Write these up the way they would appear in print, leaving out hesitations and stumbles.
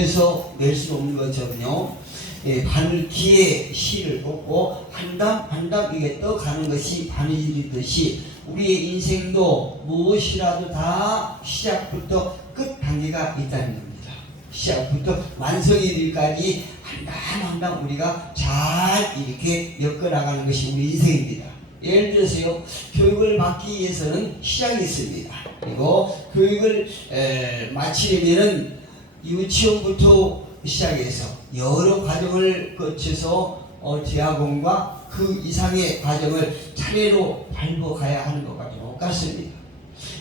그래서 낼 수 없는 것처럼요. 바늘 뒤에 실을 꽂고 한 땀 이게 떠가는 것이 바느질이듯이 우리의 인생도 무엇이라도 다 시작부터 끝 단계가 있다는 겁니다. 시작부터 완성이 될까지 한 땀 우리가 잘 이렇게 엮어나가는 것이 우리 인생입니다. 예를 들어서요, 교육을 받기 위해서는 시작이 있습니다. 그리고 교육을 마치려면은 유치원부터 시작해서 여러 과정을 거쳐서 대학원과 그 이상의 과정을 차례로 밟아가야 하는 것과 똑같습니다.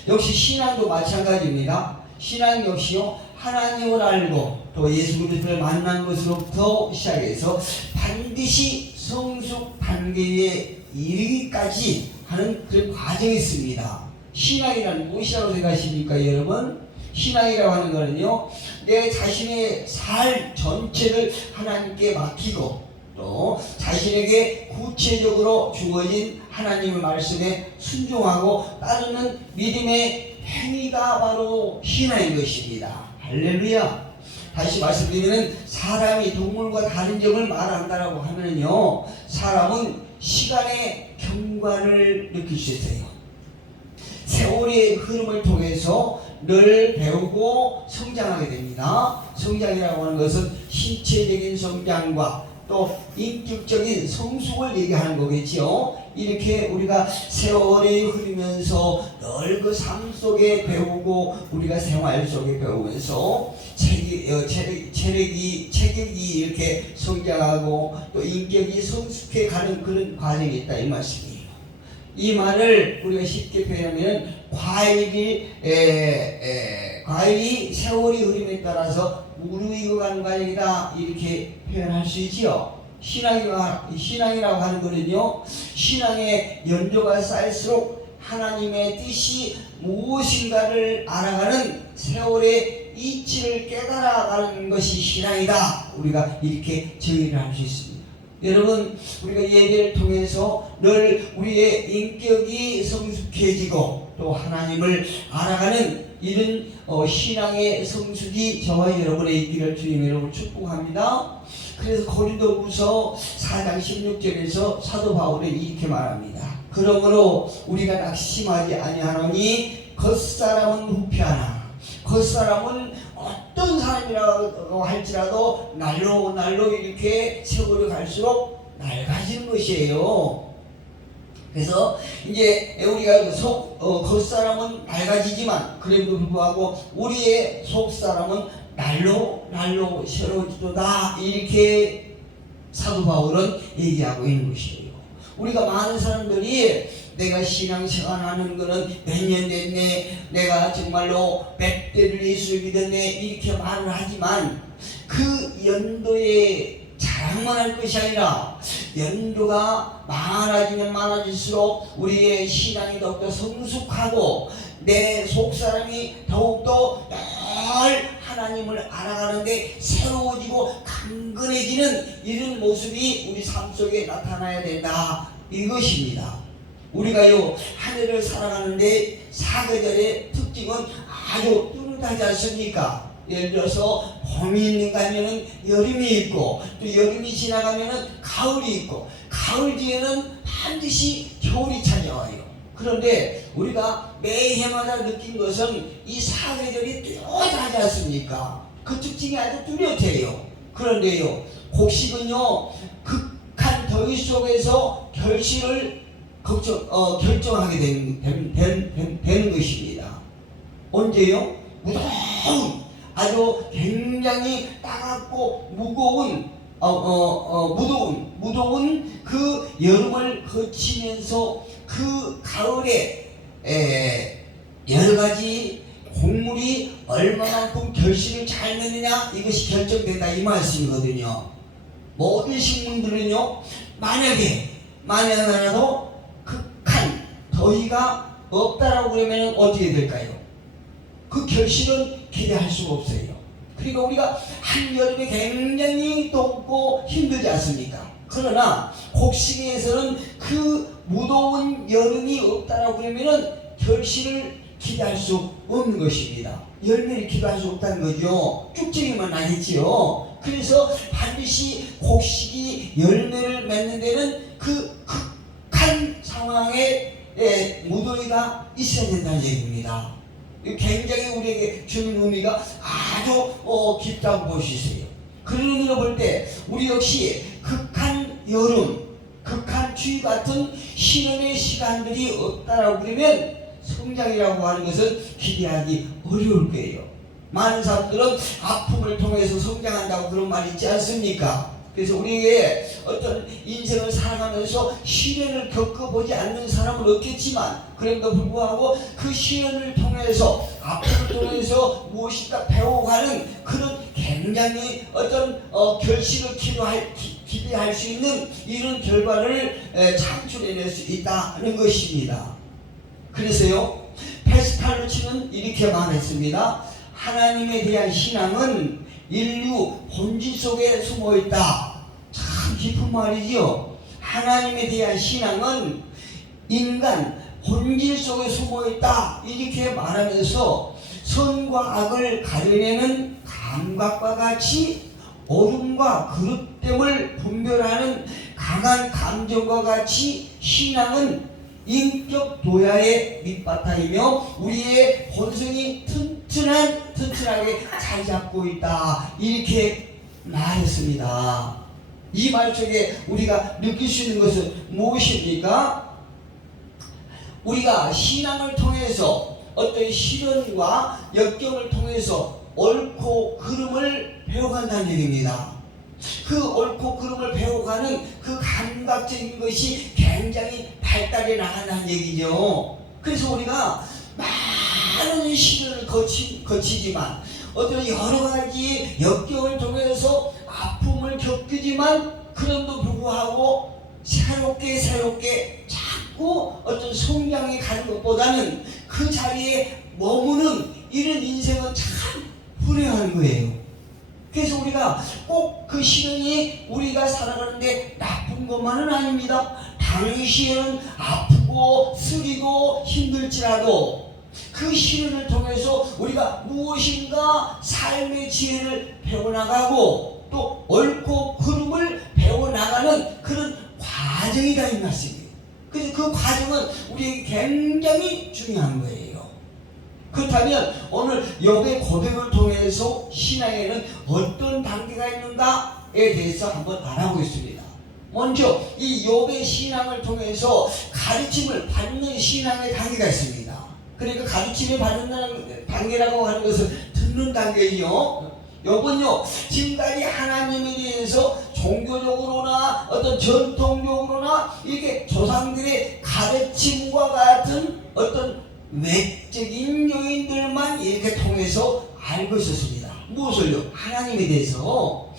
역시 신앙도 마찬가지입니다. 신앙 역시요, 하나님을 알고 또 예수 그리스도를 만난 것으로부터 시작해서 반드시 성숙 단계에 이르기까지 하는 그런 과정이 있습니다. 신앙이란 무엇이라고 생각하십니까, 여러분? 신앙이라고 하는 것은요, 내 자신의 삶 전체를 하나님께 맡기고 또 자신에게 구체적으로 주어진 하나님의 말씀에 순종하고 따르는 믿음의 행위가 바로 신앙인 것입니다. 할렐루야. 다시 말씀드리면 사람이 동물과 다른 점을 말한다라고 하면요, 사람은 시간의 경과를 느낄 수 있어요. 세월의 흐름을 통해서 늘 배우고 성장하게 됩니다. 성장이라고 하는 것은 신체적인 성장과 또 인격적인 성숙을 얘기하는 거겠죠. 이렇게 우리가 세월이 흐르면서 늘 그 삶 속에 배우고 우리가 생활 속에 배우면서 체력이 이렇게 성장하고 또 인격이 성숙해 가는 그런 과정이 있다, 이 말씀이에요. 이 말을 우리가 쉽게 표현하면 과일이 세월이 흐름에 따라서 무르익어가는 과정이다, 이렇게 표현할 수 있지요. 신앙이라고 하는 것은요, 신앙의 연조가 쌓일수록 하나님의 뜻이 무엇인가를 알아가는 세월의 이치를 깨달아가는 것이 신앙이다, 우리가 이렇게 정의를 할 수 있습니다. 여러분, 우리가 예배를 통해서 늘 우리의 인격이 성숙해지고 또 하나님을 알아가는 이런 신앙의 성숙이 저와 여러분의 있기를 주님으로 축복합니다. 그래서 고린도후서 4장 16절에서 사도 바울은 이렇게 말합니다. 그러므로 우리가 낙심하지 아니하노니 겉사람은 후패하나 겉사람은 어떤 사람이라고 할지라도 날로 이렇게 세월이 갈수록 낡아지는 것이에요. 그래서 이제 우리가 겉사람은 낡아지지만 그래도 불구하고 우리의 속사람은 날로 새로워지도다, 이렇게 사도 바울은 얘기하고 있는 것이에요. 우리가 많은 사람들이 내가 신앙생활하는 거는 몇 년 됐네, 내가 정말로 100대를 예수를 믿었네, 이렇게 말을 하지만 그 연도에 자랑만 할 것이 아니라 연도가 많아지면 많아질수록 우리의 신앙이 더욱더 성숙하고 내 속사람이 더욱더 늘 하나님을 알아가는데 새로워지고 강건해지는 이런 모습이 우리 삶 속에 나타나야 된다, 이것입니다. 우리가요, 한 해를 살아가는데 사계절의 특징은 아주 뚜렷하지 않습니까? 예를 들어서 봄이 있는가 하면은 여름이 있고 또 여름이 지나가면은 가을이 있고 가을 뒤에는 반드시 겨울이 찾아와요. 그런데 우리가 매해마다 느낀 것은 이 사계절이 뚜렷하지 않습니까? 그 특징이 아주 뚜렷해요. 그런데요, 곡식은요, 극한 더위 속에서 결정하게 되는 것입니다. 언제요? 아주 굉장히 따갑고 무거운 그 여름을 거치면서 그 가을에 여러 가지 곡물이 얼마만큼 결실을 잘 맺느냐, 이것이 결정된다, 이 말씀이거든요. 모든 식물들은요, 만약에라도 극한 더위가 없다라고 그러면 어떻게 될까요? 그 결실은 기대할 수가 없어요. 그러니까 우리가 한여름에 굉장히 덥고 힘들지 않습니까? 그러나 곡식에서는 그 무더운 여름이 없다라고 그러면은 결실을 기대할 수 없는 것입니다. 열매를 기도할 수 없다는 거죠. 쭉쟁이만 나겠지요. 그래서 반드시 곡식이 열매를 맺는 데는 그 극한 상황에 무더위가 있어야 된다는 얘기입니다. 굉장히 우리에게 주는 의미가 아주 깊다고 볼 수 있어요. 그런 의미로 볼 때 우리 역시 극한 여름, 극한 추위 같은 시련의 시간들이 없다라고 그러면 성장이라고 하는 것은 기대하기 어려울 거예요. 많은 사람들은 아픔을 통해서 성장한다고 그런 말이 있지 않습니까? 그래서 우리의 어떤 인생을 살아가면서 시련을 겪어보지 않는 사람은 없겠지만, 그럼에도 불구하고 그 시련을 통해서, 아픔을 통해서 무엇인가 배워가는 그런 굉장히 어떤 결실을 기대할 수 있는 이런 결과를 창출해낼 수 있다는 것입니다. 그래서요, 페스칼루치는 이렇게 말했습니다. 하나님에 대한 신앙은 인류 본질 속에 숨어있다. 참 깊은 말이지요. 하나님에 대한 신앙은 인간 본질 속에 숨어있다. 이렇게 말하면서 선과 악을 가려내는 감각과 같이 어둠과 그릇됨을 분별하는 강한 감정과 같이 신앙은 인격 도야의 밑바탕이며 우리의 본성이 튼튼하게 자리 잡고 있다. 이렇게 말했습니다. 이 말 속에 우리가 느낄 수 있는 것은 무엇입니까? 우리가 신앙을 통해서 어떤 시련과 역경을 통해서 옳고 그름을 배워간다는 얘기입니다. 그 옳고 그름을 배워가는 그 감각적인 것이 굉장히 발달해 나간다는 얘기죠. 그래서 우리가 많은 시련을 거치지만, 어떤 여러 가지 역경을 통해서 아픔을 겪지만, 그럼에도 불구하고 새롭게 자꾸 어떤 성장에 가는 것보다는 그 자리에 머무는 이런 인생은 참 불행한 거예요. 그래서 우리가 꼭 그 시련이 우리가 살아가는데 나쁜 것만은 아닙니다. 당시에는 아프고 쓰리고 힘들지라도 그 시련을 통해서 우리가 무엇인가 삶의 지혜를 배워나가고 또 옳고 그름을 배워나가는 그런 과정이다 이 말씀이에요. 그래서 그 과정은 우리에게 굉장히 중요한 거예요. 그렇다면 오늘 욥의 고백을 통해서 신앙에는 어떤 단계가 있는가에 대해서 한번 알아보겠습니다. 먼저 이 욥의 신앙을 통해서 가르침을 받는 신앙의 단계가 있습니다. 그러니까 가르침을 받는 단계라고 하는 것은 듣는 단계이요. 욥은요, 지금까지 하나님에 대해서 종교적으로나 어떤 전통적으로나 이렇게 조상들의 가르침과 같은 어떤 외적인 요인들만 이렇게 통해서 알고 있었습니다. 무엇을요? 하나님에 대해서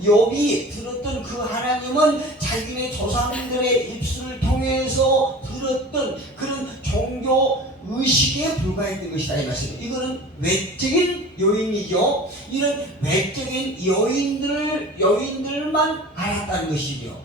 욥이 들었던 그 하나님은 자기네 조상들의 입술을 통해서 들었던 그런 종교 의식에 불과했던 것이다 이 말씀이에요. 이거는 외적인 요인이죠. 이런 외적인 요인들만 알았다는 것이죠.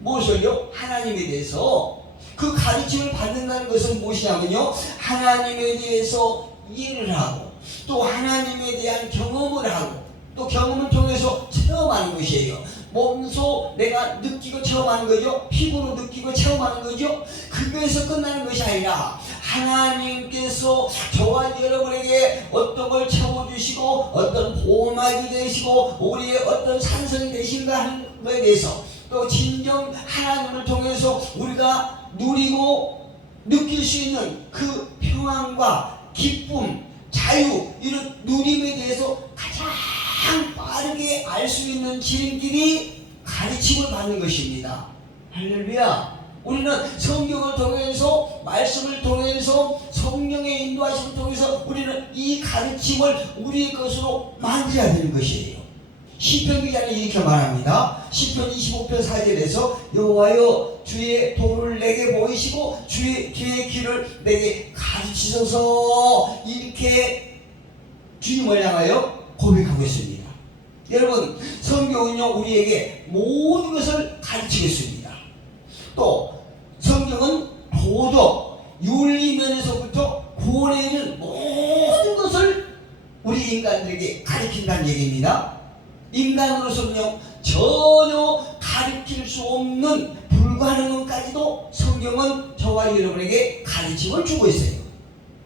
무엇을요? 하나님에 대해서. 그 가르침을 받는다는 것은 무엇이냐면요, 하나님에 대해서 이해를 하고 또 하나님에 대한 경험을 하고 또 경험을 통해서 체험하는 것이에요. 몸소 내가 느끼고 체험하는 거죠. 피부로 느끼고 체험하는 거죠. 그거에서 끝나는 것이 아니라 하나님께서 저와 여러분에게 어떤 걸 채워주시고 어떤 보호막이 되시고 우리의 어떤 산성이 되신가 하는 것에 대해서 또 진정 하나님을 통해서 우리가 누리고 느낄 수 있는 그 평안과 기쁨, 자유, 이런 누림에 대해서 가장 빠르게 알 수 있는 지름길이 가르침을 받는 것입니다. 할렐루야. 우리는 성경을 통해서, 말씀을 통해서, 성령의 인도하심을 통해서 우리는 이 가르침을 우리의 것으로 만들어야 되는 것이에요. 시편 기자는 이렇게 말합니다. 시편 25편 4절에서 여호와여 주의 도를 내게 보이시고 주의 길을 내게 가르치소서, 이렇게 주님을 향하여 고백하고 있습니다. 여러분, 성경은요 우리에게 모든 것을 가르치겠습니다. 또 성경은 도덕, 윤리 면에서부터 구원에 이르는 모든 것을 우리 인간들에게 가르친다는 얘기입니다. 인간으로서는요 전혀 가르칠 수 없는 불가능한까지도 성경은 저와 여러분에게 가르침을 주고 있어요.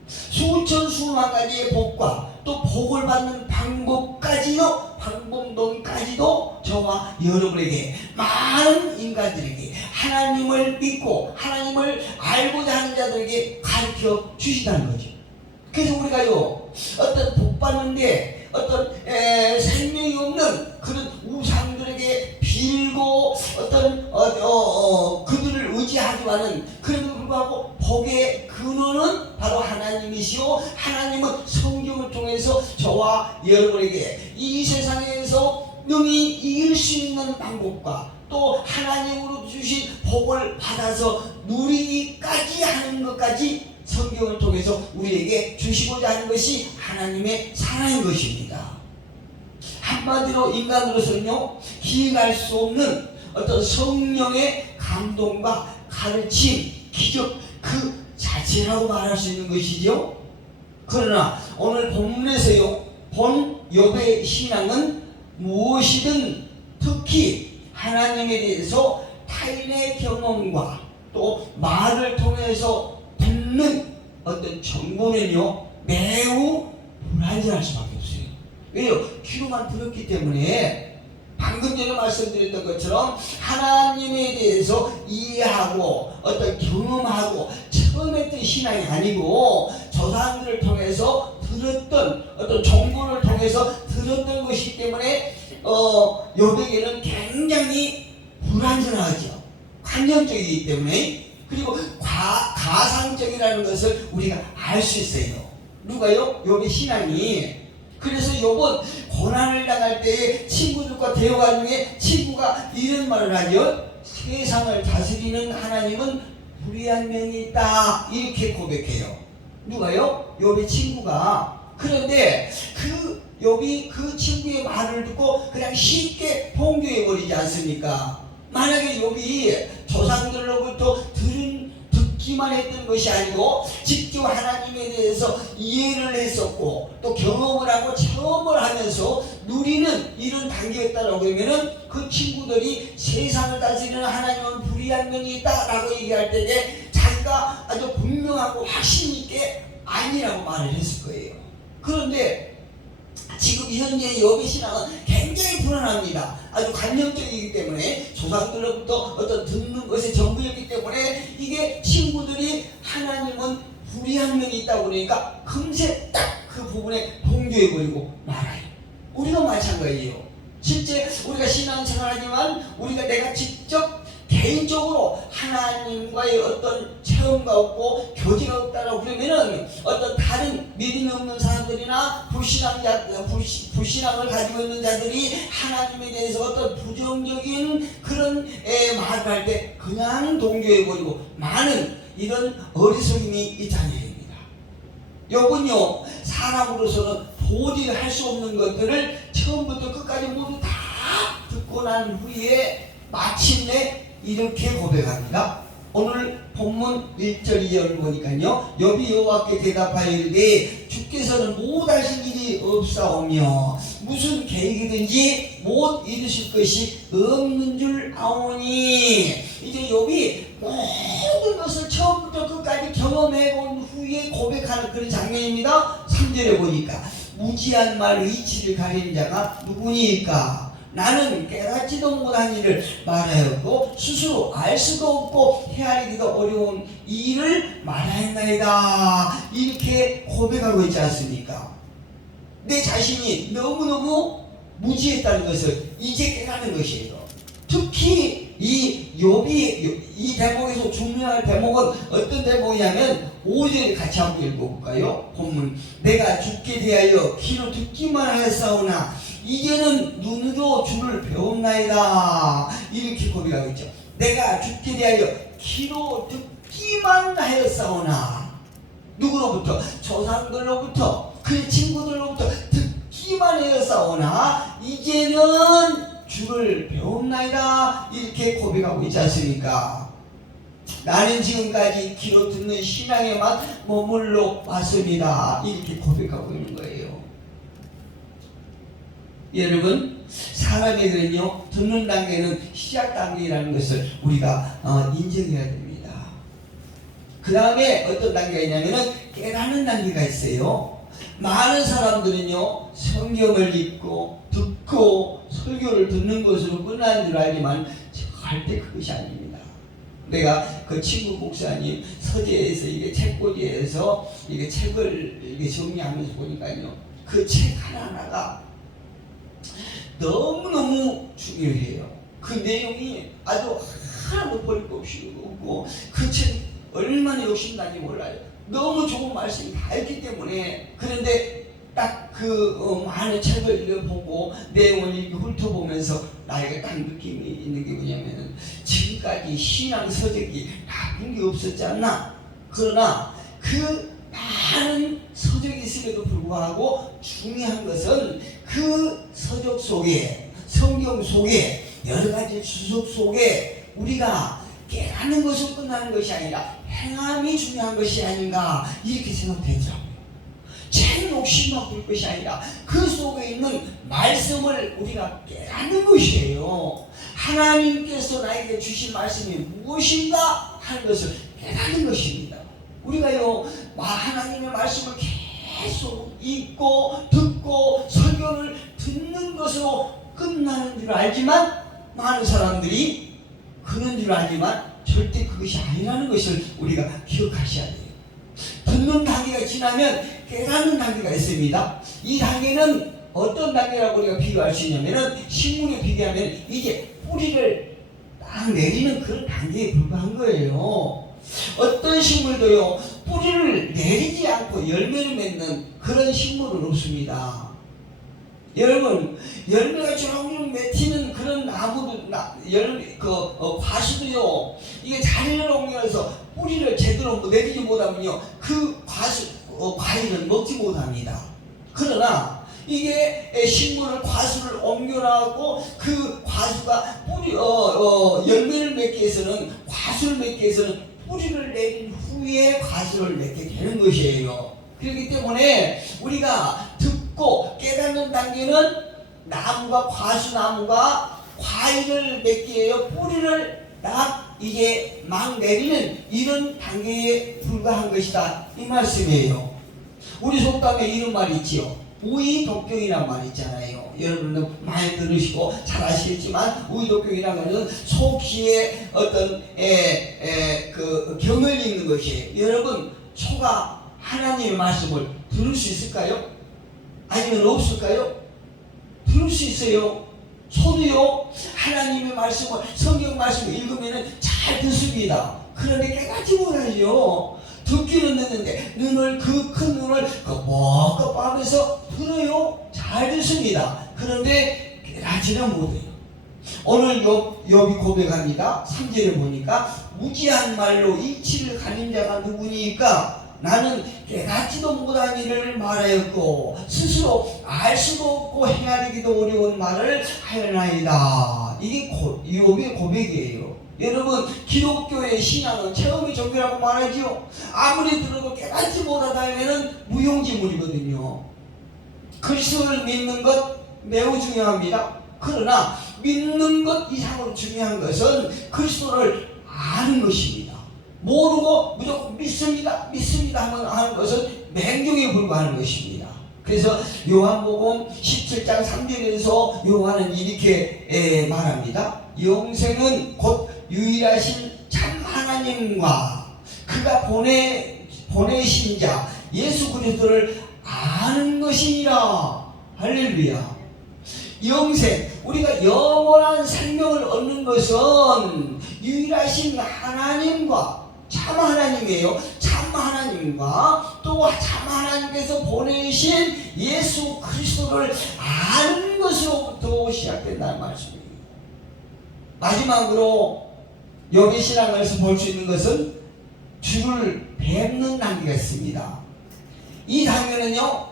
수천 수만 가지의 복과 또 복을 받는 방법까지요, 방법론까지도 저와 여러분에게, 많은 인간들에게, 하나님을 믿고 하나님을 알고자 하는 자들에게 가르쳐 주시다는 거죠. 그래서 우리가요 어떤 복 받는데 어떤 생명이 없는 그런 우상들에게 빌고 어떤 그들을 의지하지만은, 그럼에도 불구하고 복의 근원은 바로 하나님이시오. 하나님은 성경을 통해서 저와 여러분에게 이 세상에서 능히 이길 수 있는 방법과 또 하나님으로 주신 복을 받아서 누리기까지 하는 것까지 성경을 통해서 우리에게 주시고자 하는 것이 하나님의 사랑인 것입니다. 한마디로 인간으로서는요 기획할 수 없는 어떤 성령의 감동과 가르침, 기적 그 자체라고 말할 수 있는 것이죠. 그러나 오늘 본문에서요 본 욥의 신앙은 무엇이든 특히 하나님에 대해서 타인의 경험과 또 말을 통해서 듣는 어떤 정보는요 매우 불안정할 수밖에 없어요. 왜요? 귀로만 들었기 때문에. 방금 전에 말씀드렸던 것처럼 하나님에 대해서 이해하고 어떤 경험하고 처음 했던 신앙이 아니고 조상들을 통해서 들었던 어떤 정보를 통해서 들었던 것이기 때문에 욥에게는 굉장히 불안정하죠. 관념적이기 때문에. 그리고 가상적이라는 것을 우리가 알 수 있어요. 누가요? 욥의 신앙이. 그래서 욥은 고난을 당할 때에 친구들과 대화 중에 친구가 이런 말을 하죠. 세상을 다스리는 하나님은 불의한 면이 있다, 이렇게 고백해요. 누가요? 욥의 친구가. 그런데 그 욥이 그 친구의 말을 듣고 그냥 쉽게 봉교해버리지 않습니까? 만약에 욥이 조상들로부터 듣기만 했던 것이 아니고 직접 하나님에 대해서 이해를 했었고 또 경험을 하고 체험을 하면서 누리는 이런 단계였다라고 그러면은 그 친구들이 세상을 다스리는 하나님은 불의한 면이 있다라고 얘기할 때에 자기가 아주 분명하고 확신 있게 아니라고 말을 했을 거예요. 그런데 지금 현재 욥의 신앙은 굉장히 불안합니다. 아주 관념적이기 때문에 조상들로부터 어떤 듣는 것에 전부였기 때문에 이게 친구들이 하나님은 불의한 면이 있다고 그러니까 금세 딱 그 부분에 동조해버리고 말아요. 우리가 마찬가지예요. 실제 우리가 신앙생활하지만 우리가 내가 직접 개인적으로 하나님과의 어떤 체험가 없고 교제가 없다라고 그러면은 어떤 다른 믿음이 없는 사람들이나 불신앙을 가지고 있는 자들이 하나님에 대해서 어떤 부정적인 그런 말을 할 때 그냥 동조해버리고 많은 이런 어리석임이 있다는 얘기입니다. 욥은요 사람으로서는 도저히 할 수 없는 것들을 처음부터 끝까지 모두 다 듣고 난 후에 마침내 이렇게 고백합니다. 오늘 본문 1절 2절을 보니까요 욥이 여호와께 대답하여 이르되 주께서는 못하실 일이 없사오며 무슨 계획이든지 못 이루실 것이 없는 줄 아오니. 이제 욥이 모든 것을 처음부터 끝까지 경험해 본 후에 고백하는 그런 장면입니다. 3절에 보니까 무지한 말 이치를 가리는 자가 누구니까. 나는 깨닫지도 못한 일을 말하였고 스스로 알 수도 없고 헤아리기도 어려운 일을 말하였나이다. 이렇게 고백하고 있지 않습니까? 내 자신이 너무너무 무지했다는 것을 이제 깨닫는 것이에요. 특히 이 욥이 이 대목에서 중요한 대목은 어떤 대목이냐면 5절 같이 한번 읽어볼까요? 본문. 내가 죽게 대하여 귀로 듣기만 하였사오나 이제는 눈으로 주를 배웠나이다. 이렇게 고백하고 있죠. 내가 죽게 대하여 귀로 듣기만 하였사오나. 누구로부터? 조상들로부터, 그 친구들로부터 듣기만 하였사오나 이제는 주를 배웠나이다. 이렇게 고백하고 있지 않습니까? 나는 지금까지 귀로 듣는 신앙에만 머물러 왔습니다. 이렇게 고백하고 있는 거예요. 여러분, 사람에게는요, 듣는 단계는 시작 단계라는 것을 우리가 인정해야 됩니다. 그 다음에 어떤 단계가 있냐면은 깨닫는 단계가 있어요. 많은 사람들은요, 성경을 읽고 듣고 설교를 듣는 것으로 끝나는 줄 알지만 절대 그것이 아닙니다. 내가 그 친구 목사님 서재에서 이게 책꽂이에서 이게 책을 이게 정리하면서 보니까요, 그 책 하나하나가 너무너무 중요해요. 그 내용이 아주 하나도 버릴 거 없이 없고, 그 책 얼마나 욕심나는지 몰라요. 너무 좋은 말씀이 다 있기 때문에. 그런데 딱 그 많은 책을 읽어보고 내용을 이렇게 훑어보면서 나에게 딱 느낌이 있는 게 뭐냐면은, 지금까지 신앙 서적이 나쁜 게 없었지 않나? 그러나 그 많은 서적이 있음에도 불구하고 중요한 것은 그 서적 속에, 성경 속에, 여러 가지 주석 속에 우리가 깨닫는 것으로 끝나는 것이 아니라 행함이 중요한 것이 아닌가, 이렇게 생각되더라고요. 책 욕심만 볼 것이 아니라 그 속에 있는 말씀을 우리가 깨닫는 것이에요. 하나님께서 나에게 주신 말씀이 무엇인가 하는 것을 깨닫는 것입니다. 우리가요, 하나님의 말씀을 계속 읽고 듣고 설교를 듣는 것으로 끝나는 줄 알지만, 많은 사람들이 그런 줄 알지만 절대 그것이 아니라는 것을 우리가 기억하셔야 돼요. 듣는 단계가 지나면 깨닫는 단계가 있습니다. 이 단계는 어떤 단계라고 우리가 비교할 수 있냐면은, 식물에 비교하면 이제 뿌리를 딱 내리는 그런 단계에 불과한 거예요. 어떤 식물도요, 뿌리를 내리지 않고 열매를 맺는 그런 식물은 없습니다. 여러분, 열매가 주렁주렁 맺히는 그런 나무도, 과수도요, 이게 자리를 옮겨서 뿌리를 제대로 내리지 못하면요, 그 과일을 먹지 못합니다. 그러나 이게 식물을, 과수를 옮겨나가고 그 과수가 열매를 맺기 위해서는, 과수를 맺기 위해서는 뿌리를 내린 후에 과수를 맺게 되는 것이에요. 그렇기 때문에 우리가 듣고 깨닫는 단계는 나무가, 과수나무가 과일을 맺기 위해 뿌리를 이제 막 내리는 이런 단계에 불과한 것이다, 이 말씀이에요. 우리 속담에 이런 말이 있지요. 우이독경이라는 말이 있잖아요. 여러분도 많이 들으시고 잘 아시겠지만, 우이독경이라는 것은 소키의 어떤 그 경을 읽는 것이에요. 여러분, 소가 하나님의 말씀을 들을 수 있을까요? 아니면 없을까요? 들을 수 있어요. 소도요, 하나님의 말씀을, 성경 말씀을 읽으면 잘 듣습니다. 그런데 깨닫지 못하죠. 듣기는 듣는데 눈을, 그 큰 눈을 껌껌하면서 들어요. 잘 듣습니다. 그런데 깨닫지는 못해요. 오늘 욥이 고백합니다. 3절에 보니까, 무지한 말로 이치를 가진 자가 누구니까? 나는 깨닫지도 못한 일을 말하였고 스스로 알 수도 없고 헤아리기도 어려운 말을 하였나이다. 이게 욥의 고백이에요. 여러분, 기독교의 신앙은 체험의 종교라고 말하지요. 아무리 들어도 깨닫지 못하다면 무용지물이거든요. 그리스도를 믿는 것 매우 중요합니다. 그러나 믿는 것 이상으로 중요한 것은 그리스도를 아는 것입니다. 모르고 무조건 믿습니다 하면 하는 것은 맹종에 불과하는 것입니다. 그래서 요한복음 17장 3절에서 요한은 이렇게 말합니다. 영생은 곧 유일하신 참 하나님과 그가 보내신 자 예수 그리스도를 아는 것이니라. 할렐루야. 영생, 우리가 영원한 생명을 얻는 것은 유일하신 하나님과, 참 하나님이에요. 참 하나님과 또 참 하나님께서 보내신 예수 그리스도를 아는 것으로부터 시작된다는 말씀입니다. 마지막으로 욥의 신앙에서 볼 수 있는 것은 주를 뵙는 단계가 있습니다. 이 단계는요,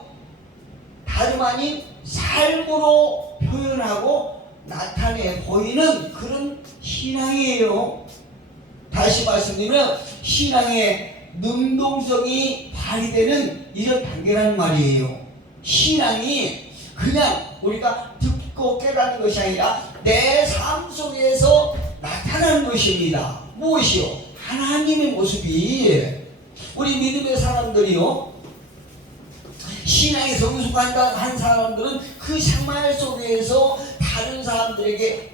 다름 아닌 삶으로 표현하고 나타내 보이는 그런 신앙이에요. 다시 말씀드리면 신앙의 능동성이 발휘되는 이런 단계라는 말이에요. 신앙이 그냥 우리가 듣고 깨닫는 것이 아니라 내 삶 속에서 나타나는 것입니다. 무엇이요? 하나님의 모습이. 우리 믿음의 사람들이요, 신앙이 성숙한 사람들은 그 생활 속에서 다른 사람들에게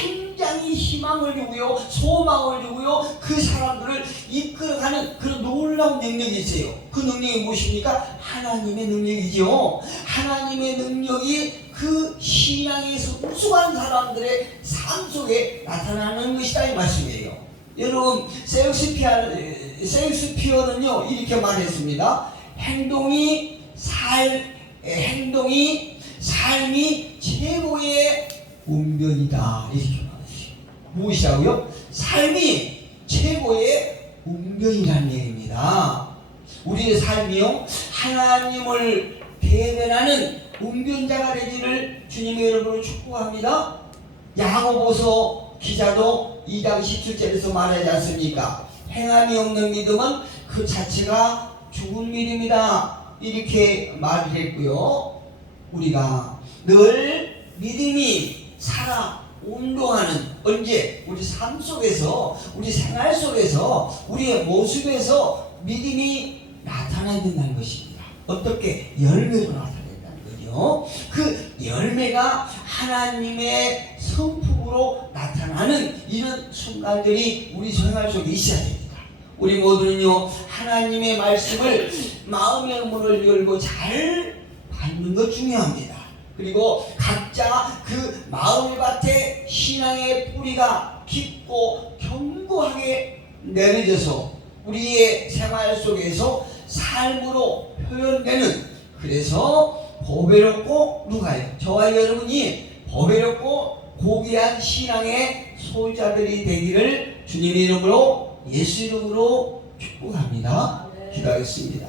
굉장히 희망을 주고요, 소망을 주고요, 그 사람들을 이끌어가는 그런 놀라운 능력이 있어요. 그 능력이 무엇입니까? 하나님의 능력이죠. 하나님의 능력이 그 신앙이 성숙한 사람들의 삶 속에 나타나는 것이다 이 말씀이에요. 여러분, 셰익스피어는요 이렇게 말했습니다. 행동이 삶이 최고의 운변이다 이렇게 말했어요. 무엇이라고요? 삶이 최고의 운변이라는 얘기입니다. 우리의 삶이요, 하나님을 대변하는 운변자가 되기를 주님의 이름으로 축복합니다. 야고보서 기자도 2장 17절에서 말하지 않습니까? 행함이 없는 믿음은 그 자체가 죽은 믿음이다 이렇게 말을 했고요. 우리가 늘 믿음이 살아 운동하는, 언제? 우리 삶 속에서, 우리 생활 속에서, 우리의 모습에서 믿음이 나타나야 된다는 것입니다. 어떻게? 열매로 나타낸다는 거죠. 그 열매가 하나님의 성품으로 나타나는 이런 순간들이 우리 생활 속에 있어야 됩니다. 우리 모두는요, 하나님의 말씀을 마음의 문을 열고 잘 받는 것 중요합니다. 그리고 각자 그 마음의 밭에 신앙의 뿌리가 깊고 견고하게 내려져서 우리의 생활 속에서 삶으로 표현되는, 그래서 보배롭고, 누가요? 저와 여러분이 보배롭고 고귀한 신앙의 소유자들이 되기를 주님의 이름으로, 예수 이름으로 축복합니다. 기도하겠습니다.